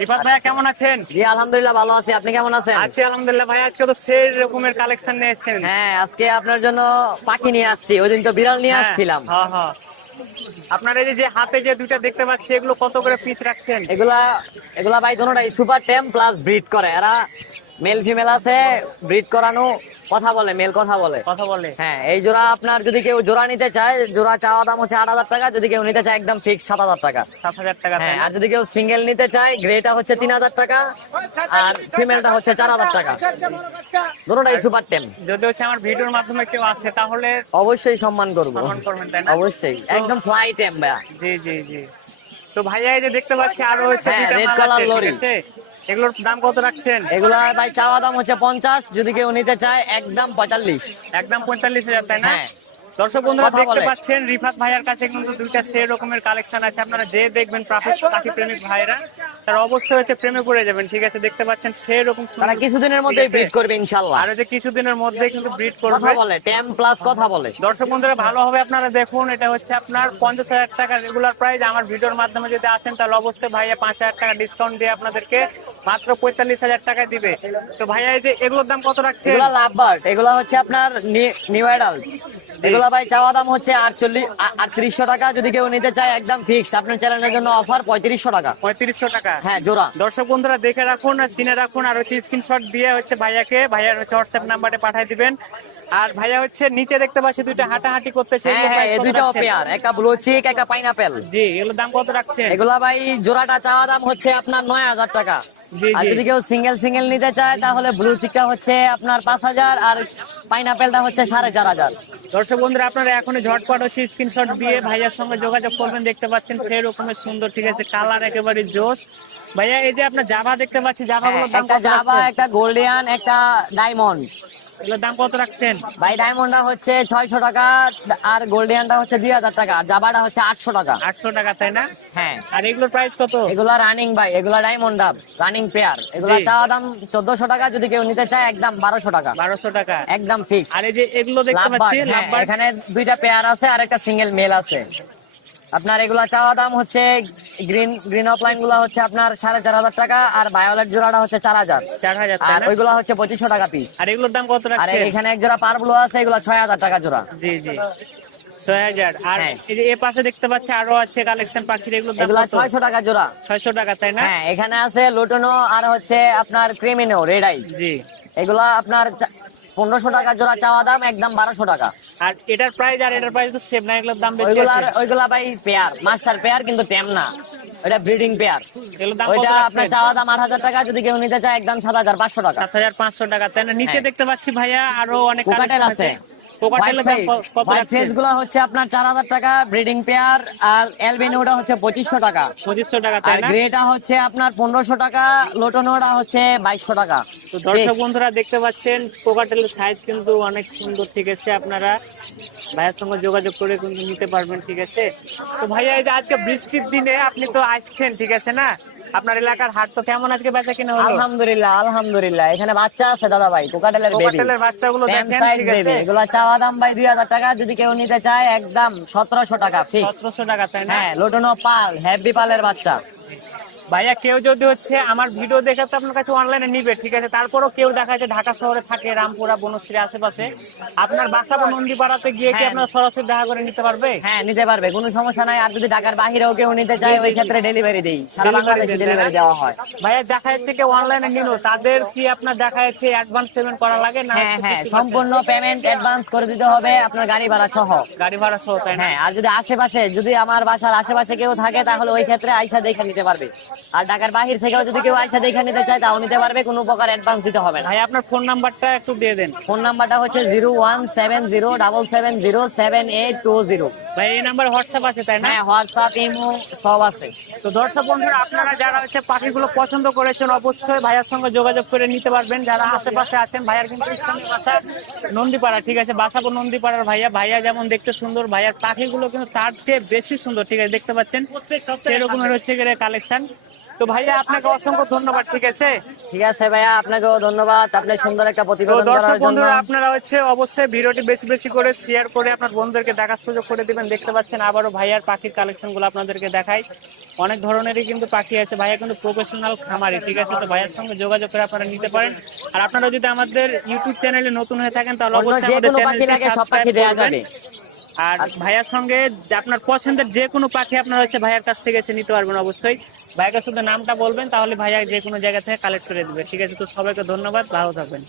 রিফাত ভাইয়া কেমন আছেন? জি আলহামদুলিল্লাহ ভালো আছি, আপনি কেমন আছেন? আছি আলহামদুলিল্লাহ ভাইয়া। আজকে তো সেই রকমের কালেকশন নিয়ে এসেছেন। হ্যাঁ, আজকে আপনার জন্য পাখি নিয়ে আসছি, ওই দিন তো বিড়াল নিয়ে হ্যাঁ, আসছিলাম। হ্যাঁ, হ্যাঁ। আপনার এই যে হাতে যে দুইটা দেখতে পাচ্ছি, এগুলো কত করে পিস রাখছেন? এগুলা এগুলা ভাই কোনোটাই সুপার টেম প্লাস ব্রিড করে, এরা মেল ফিমেল আছে, ব্রিড করানো, কথা বলে, মেল কথা বলে। কথা বলে? হ্যাঁ, এই জোড়া আপনার যদি কেউ জোড়া নিতে চায়, জোড়া চাওয়া দাম হচ্ছে 8,000 টাকা, যদি কেউ নিতে চায় একদম ফিক্স 7,000 টাকা। 7,000 টাকা। হ্যাঁ, আর যদি কেউ সিঙ্গেল নিতে চায়, গ্রেটা হচ্ছে 3,000 টাকা আর ফিমেলটা হচ্ছে 4,000 টাকা। দুটোটাই সুপার টেম। যদি হচ্ছে আমার ভিডিওর মাধ্যমে কেউ আসে তাহলে অবশ্যই সম্মান করবো, সম্মান করবেন, তাই না? অবশ্যই, একদম ফ্লাই টেম ভাইয়া। জি জি জি। তো ভাইয়া এই যে দেখতে পাচ্ছি আরো হচ্ছে হ্যাঁ, দুইটা red মাল color আছে, ঠিক লরি। আছে? এগুলোর দাম কত রাখছেন? এগুলা ভাই চাওয়া দাম হচ্ছে 50, যদি কেউ নিতে চায় একদম 45। একদম 45,000, তাই না? হ্যাঁ। দর্শক বন্ধুরা কথা দেখতে বলে। পাচ্ছেন রিফাত ভাইয়ার কাছে কিন্তু দুইটা সেই রকমের কালেকশন আছে। আপনারা যে দেখবেন পাখি প্রেমিক ভাইরা, তারা অবশ্যই হচ্ছে প্রেমে পড়ে যাবেন, ঠিক আছে? দেখতে পাচ্ছেন সেই রকম তারা কিছুদিনের মধ্যেই ব্রিড করবে ইনশাআল্লাহ। আর যে কিছুদিনের মধ্যে কিন্তু ব্রিড কথা করবে। বলে, টেম প্লাস কথা বলে। দর্শক বন্ধুরা ভালোভাবে আপনারা দেখুন, এটা হচ্ছে আপনার 50,000 টাকা রেগুলার প্রাইস। আমার ভিডিওর মাধ্যমে যদি আসেন তাহলে অবশ্যই ভাইয়া 5,000 টাকা ডিসকাউন্ট দিয়ে আপনাদেরকে মাত্র 45,000 টাকা দিবে। তো ভাইয়া এই যে এগুলোর দাম কত রাখছেন? এগুলা লাভ বার্ড, এগুলা হচ্ছে আপনার নিউ অ্যাডাল্ট। এগুলা ভাই চাওয়া দাম হচ্ছে 3800 টাকা, যদি কেউ নিতে চায় একদম ফিক্সড। আপনার চ্যানেলের জন্য অফার 3500 টাকা। 3500 টাকা? হ্যাঁ, জোড়া। দর্শক বন্ধুরা দেখে রাখুন আর চিনে রাখুন, আর হচ্ছে স্ক্রিনশট দিয়ে হচ্ছে ভাইয়ার হচ্ছে হোয়াটসঅ্যাপ নাম্বারে পাঠিয়ে দিবেন। আর ভাইয়া হচ্ছে নিচে দেখতে পাচ্ছি দুইটা হাঁটাহাঁটি করতেছে, হ্যাঁ হ্যাঁ, এই দুইটাও পেয়ার, একটা ব্লু চিক, একটা পাইনাপেল। জি, এগুলোর দাম কত রাখছেন? এগুলা ভাই জোড়াটা চাওয়া দাম হচ্ছে আপনার 9,000 টাকা। জি আর জি। যদি কেউ সিঙ্গেল নিতে চায় তাহলে ব্লু চিকটা হচ্ছে আপনার 5,000 আর পাইনাপেলটা হচ্ছে 4,500। দর্শক বন্ধুরা আপনারা এখনই ঝটপট হচ্ছে স্ক্রিনশট দিয়ে ভাইয়ার সঙ্গে যোগাযোগ করবেন। দেখতে পাচ্ছেন সেই রকমের সুন্দর, ঠিক আছে? কালার একেবারে জোস। ভাইয়া এই যে আপনার জাভা দেখতে পাচ্ছি, জাভাগুলোর দাম একটা কত জাভা, রাখছেন? একটা গোল্ডিয়ান, একটা ডায়মন্ড। এগুলোর দাম কত রাখছেন? ভাই ডায়মন্ডটা হচ্ছে 600 টাকা আর গোল্ডিয়ানটা হচ্ছে 2,000 টাকা, আর জাভাটা হচ্ছে 800 টাকা। 800 টাকা, তাই না? হ্যাঁ। আর এগুলোর প্রাইস কত? এগুলা রানিং ভাই, এগুলা ডায়মন্ড ডাব রানিং পেয়ার। এগুলা জি। চাওয়া দাম 1,400 টাকা, যদি কেউ নিতে চায় একদম 1,200 টাকা। 1200 টাকা একদম ফিক্স। আর এই যে এগুলো দেখতে পাচ্ছি লাভবার্ড, এখানে দুইটা পেয়ার আছে আর একটা সিঙ্গেল মেল আছে। আপনার এগুলা চাওয়া দাম হচ্ছে গ্রিন অফলাইন গুলা হচ্ছে আপনার 4,500 টাকা, আর ভায়োলেট জোড়াটা হচ্ছে 4,000। 4,000, তাই আর না? ওইগুলা হচ্ছে 2,500 টাকা পিস। আর এগুলোর দাম কত আর রাখছেন? এখানে এক জোড়া পার ব্লু আছে, এগুলা 6,000 টাকা জোড়া। জি জি, 6,000। আর হ্যাঁ। এই যে এ পাশে দেখতে পাচ্ছি আরো আছে কালেকশন পাখির, এগুলোর দাম এগুলা কত? 600 টাকা জোড়া। 600 টাকা, তাই না? হ্যাঁ, এখানে আছে লুটোনো আর হচ্ছে আপনার ক্রিমিনো রেড আই। জি। এগুলা আপনার 1,500 টাকা জোড়া চাওয়া দাম, একদম 1,200 টাকা। আর এটার প্রাইস আর এটার প্রাইস তো সেম না, এগুলোর দাম বেশি আছে। ওইগুলা ভাই পেয়ার, মাস্টার পেয়ার, কিন্তু টেম না, ওটা ব্রিডিং পেয়ার। এগুলোর দাম কত ওইটা আপনার রাখছেন? চাওয়া দাম 8,000 টাকা, যদি কেউ নিতে চায় একদম 7,500 টাকা। 7,500 টাকা, তাই না? নিচে হ্যাঁ। দেখতে পাচ্ছি ভাইয়া আরো অনেক কোকাটেল কালেকশন আছে। আছে। কোকাটেলের দাম কত হোয়াইট রাখছেন? ফেস গুলা হচ্ছে আপনার 4,000 টাকা ব্রিডিং পেয়ার, আর অ্যালবিনোটা হচ্ছে 2,500 টাকা। 2,500 টাকা, আর তাই না? গ্রেটা হচ্ছে আপনার 1,500 টাকা, লোটনোটা হচ্ছে 2,200 টাকা। তো দর্শক বন্ধুরা দেখতে পাচ্ছেন কোকাটেলের সাইজ কিন্তু অনেক সুন্দর, ঠিক আছে? আপনারা ভাইয়ের সঙ্গে যোগাযোগ করে কিন্তু নিতে পারবেন, ঠিক আছে? তো ভাইয়া এই যে আজকে বৃষ্টির দিনে আপনি তো আসছেন, ঠিক আছে না? আপনার এলাকার হাট তো কেমন আজকে বেচা কিনা হলো? আলহামদুলিল্লাহ আলহামদুলিল্লাহ, এখানে বাচ্চা আছে দাদা ভাই, কোকাটেলের বেবি। কোকাটেলের বাচ্চাগুলো দেখেন, ঠিক আছে? এগুলা চাওয়া দাম ভাই 2,000 টাকা, যদি কেউ নিতে চায় একদম 1,700 টাকা ফিক্স। 1700 টাকা, তাই না? হ্যাঁ, লোটনো পাল, হ্যাপি পালের বাচ্চা। ভাইয়া কেউ যদি হচ্ছে আমার ভিডিও দেখে তো আপনার কাছে অনলাইনে নিবে, ঠিক আছে? তারপরও কেউ দেখা যাচ্ছে ঢাকা শহরে থাকে, রামপুরা, বনশ্রী আশেপাশে, আপনার বাসা বা নন্দীপাড়াতে গিয়ে কি হ্যাঁ। আপনার সরাসরি দেখা করে নিতে পারবে? হ্যাঁ, নিতে পারবে, কোনো সমস্যা নাই। আর যদি ঢাকার বাহিরেও কেউ নিতে চায়, ওই ক্ষেত্রে ডেলিভারি দেই, সারা বাংলাদেশে ডেলিভারি দেওয়া হয়। ভাইয়া দেখা যাচ্ছে কেউ অনলাইনে নিল, তাদের কি আপনার দেখা যাচ্ছে অ্যাডভান্স পেমেন্ট করা লাগে না? হ্যাঁ হ্যাঁ, সম্পূর্ণ পেমেন্ট অ্যাডভান্স করে দিতে হবে, আপনার গাড়ি ভাড়া সহ। গাড়ি ভাড়া সহ, তাই না? হ্যাঁ, আর যদি আশেপাশে, যদি আমার বাসার আশেপাশে কেউ থাকে, তাহলে ওই ক্ষেত্রে আইসা দেখে নিতে পারবে। আর ঢাকার বাহির থেকেও যদি কেউ আইসা দেখে নিতে চায়, তাও নিতে পারবে, কোনো প্রকার অ্যাডভান্স দিতে হবে না। ভাই আপনার ফোন নাম্বারটা একটু দিয়ে দেন। ফোন নাম্বারটা হচ্ছে 01707077820। ভাই এই নাম্বার হোয়াটসঅ্যাপ আছে, তাই না? হ্যাঁ, হোয়াটসঅ্যাপ, ইমো সব আছে। তো দর্শক বন্ধুরা আপনারা যারা হচ্ছে পাখিগুলো পছন্দ করেছেন অবশ্যই ভাইয়ার সঙ্গে যোগাযোগ করে নিতে পারবেন। যারা আশেপাশে আছেন, ভাইয়ার কিন্তু স্থানীয় বাসা নন্দীপাড়া, ঠিক আছে? বাসাবো নন্দীপাড়ার ভাইয়া যেমন দেখতে সুন্দর, ভাইয়ার পাখিগুলো কিন্তু তার চেয়ে বেশি সুন্দর, ঠিক আছে? দেখতে পাচ্ছেন সেরকমের হচ্ছে কালেকশন। তো ভাইয়া আপনাকে অসংখ্য ধন্যবাদ, ঠিক আছে। ঠিক আছে ভাইয়া, আপনাকেও ধন্যবাদ, আপনি সুন্দর একটা তো প্রতিবেদন দর্শক করার জন্য। বন্ধুরা, আপনারা হচ্ছে অবশ্যই ভিডিওটি বেশি বেশি করে শেয়ার করে আপনার বন্ধুদেরকে দেখার সুযোগ করে দিবেন। দেখতে পাচ্ছেন আবারও ভাইয়ার পাখির কালেকশন গুলো আপনাদেরকে দেখাই। অনেক ধরনেরই কিন্তু পাখি আছে, ভাইয়া কিন্তু প্রফেশনাল খামারি, ঠিক আছে। তো ভাইয়ার সঙ্গে যোগাযোগ করে আপনারা নিতে পারেন। আর আপনারা যদি আমাদের ইউটিউব চ্যানেলে নতুন হয়ে থাকেন তাহলে অন্য অবশ্যই যে আমাদের কোনো পাখি চ্যানেলটি লাগে সব সাবস্ক্রাইব পাখি দেওয়া করবেন। যাবে। আর ভাইয়ার সঙ্গে যে আপনার পছন্দের যে কোনো পাখি আপনার হচ্ছে ভাইয়ার কাছ থেকে এসে নিতে পারবেন অবশ্যই। ভাইয়াকে শুধু নামটা বলবেন, তাহলে ভাইয়া যে কোনো জায়গা থেকে কালেক্ট করে দেবে, ঠিক আছে। তো সবাইকে ধন্যবাদ, ভালো থাকবেন।